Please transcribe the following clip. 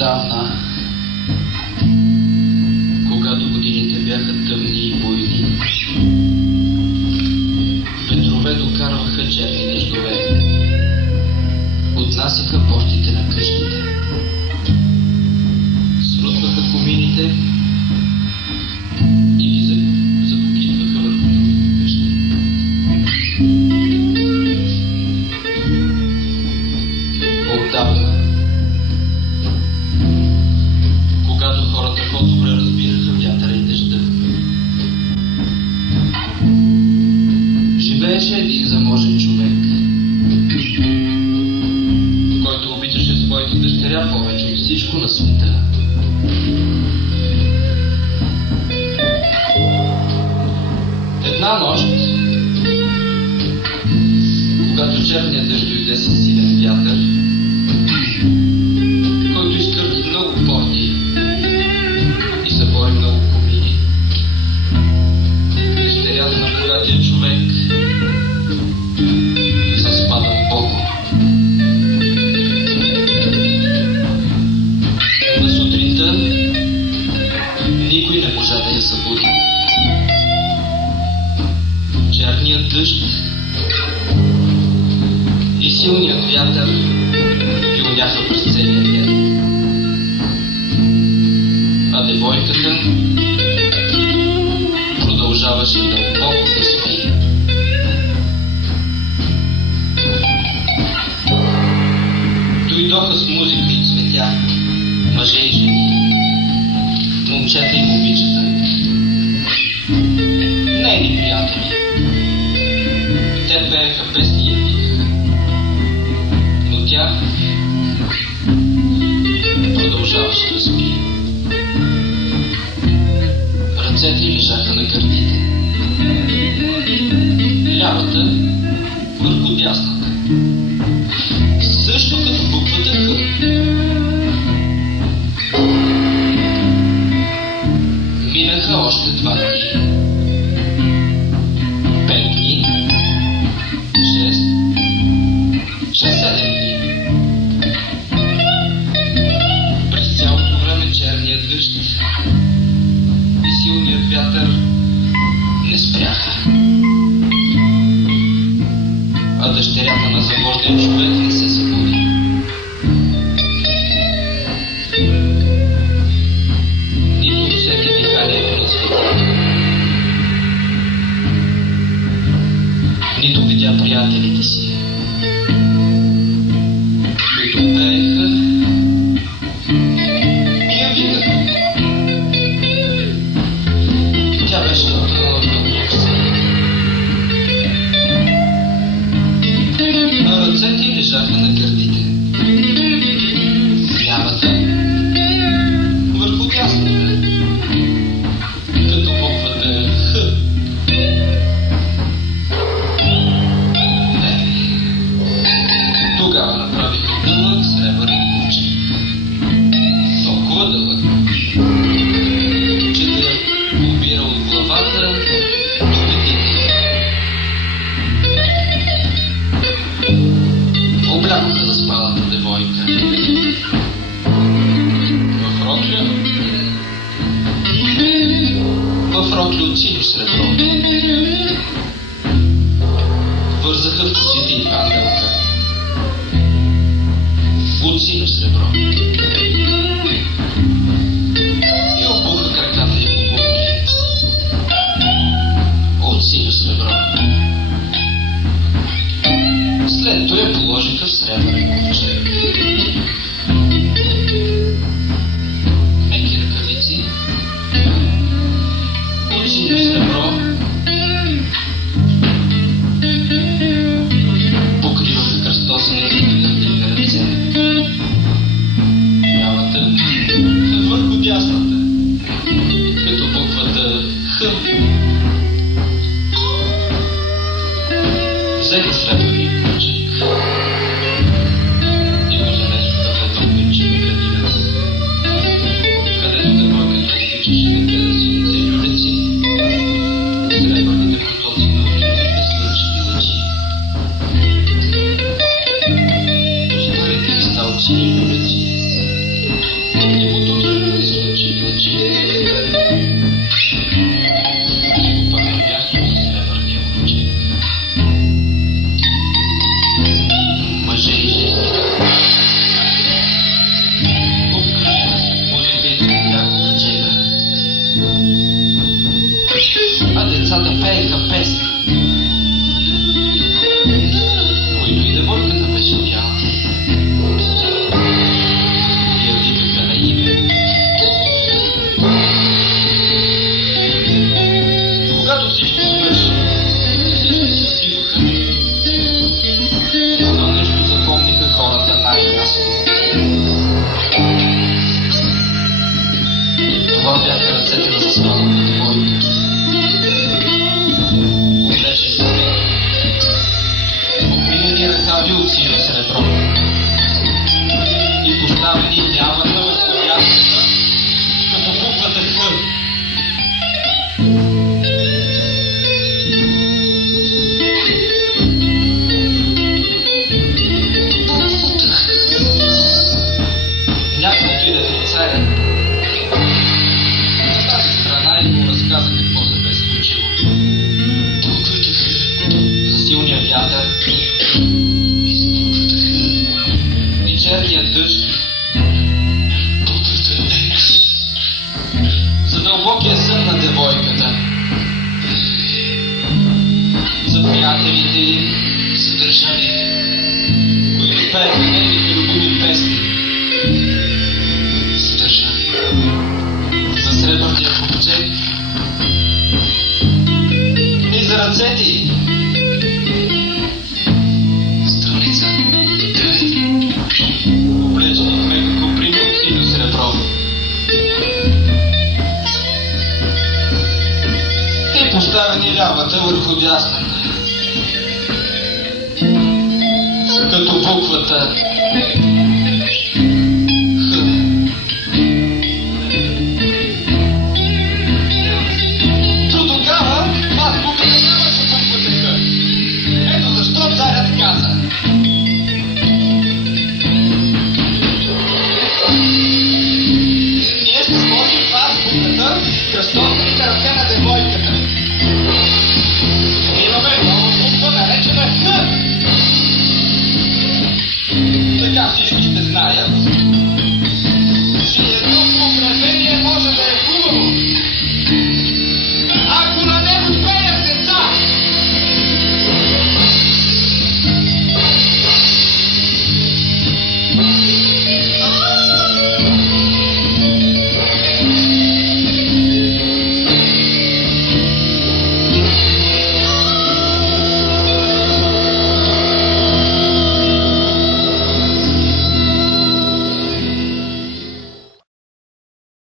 Отдавна, когато годините бяха тъмни и буйни, ветрове докарваха черни дъждове, отнасяха портите на къщите, срутваха комините и ги запокитваха върху другите къщи. Отдавна, когато хората по-добре разбираха вятъра и дъжда, живееше един заможен човек, който обичаше своите дъщеря повече от всичко на света. Една нощ, когато черният дъжд дойде със силен вятър, който изкърти много порти и събори много комини, дъщерята на богатия човек заспа дълбоко. На сутринта никой не можа да я събуди. Черният дъжд и силният вятър пионяха през целия ден. А девойката продължаваше дълбоко да спи. Дойдоха с музика и цветя, мъже и жени, момчета и момичета, нейни приятели. Те пееха песни и я викаха, но тя продължаваше да спи. Ръцете й лежаха на гърдите, лявата върху дясната, също като буквата Х. Минаха още 2 дни, 5 дни, 6-7 дни. През цялото време черният дъжд и силният вятър не спряха, а дъщерята на заможния човек не се събуди. Нито усети диханието на света, нито видя приятелите си, които пееха и я викаха. Тя беше отхвърлена в сън, а ръцете й лежаха на гърдите, лявата върху дясната, като буквата Х. Тогава направиха дълъг сребърен ключик, толкова дълъг, че да я побира от главата до ветите. Облякоха заспалата девойка в рокля от синьо сребро. Вързаха в косите и панделка от синьо сребро и обуха краката и обувки от синьо сребро. След това я положиха в сребърен ковчег. Меки ръкавици от синьо сребро покриваха кръстосаните и гърдите ръце. Лявата вятър и черният дъжд, за дълбокия сън на девойката, за приятелите й, съдържание, които пеят нейните любими песни, съдържание, за сребърния ковчег и за ръцете й. Страница 3, облечени в мека коприна от синьо сребро. И поставени лявата върху дясната, като буквата Х. То тогава азбуката нямаше буквата Х. Ето защо царят каза: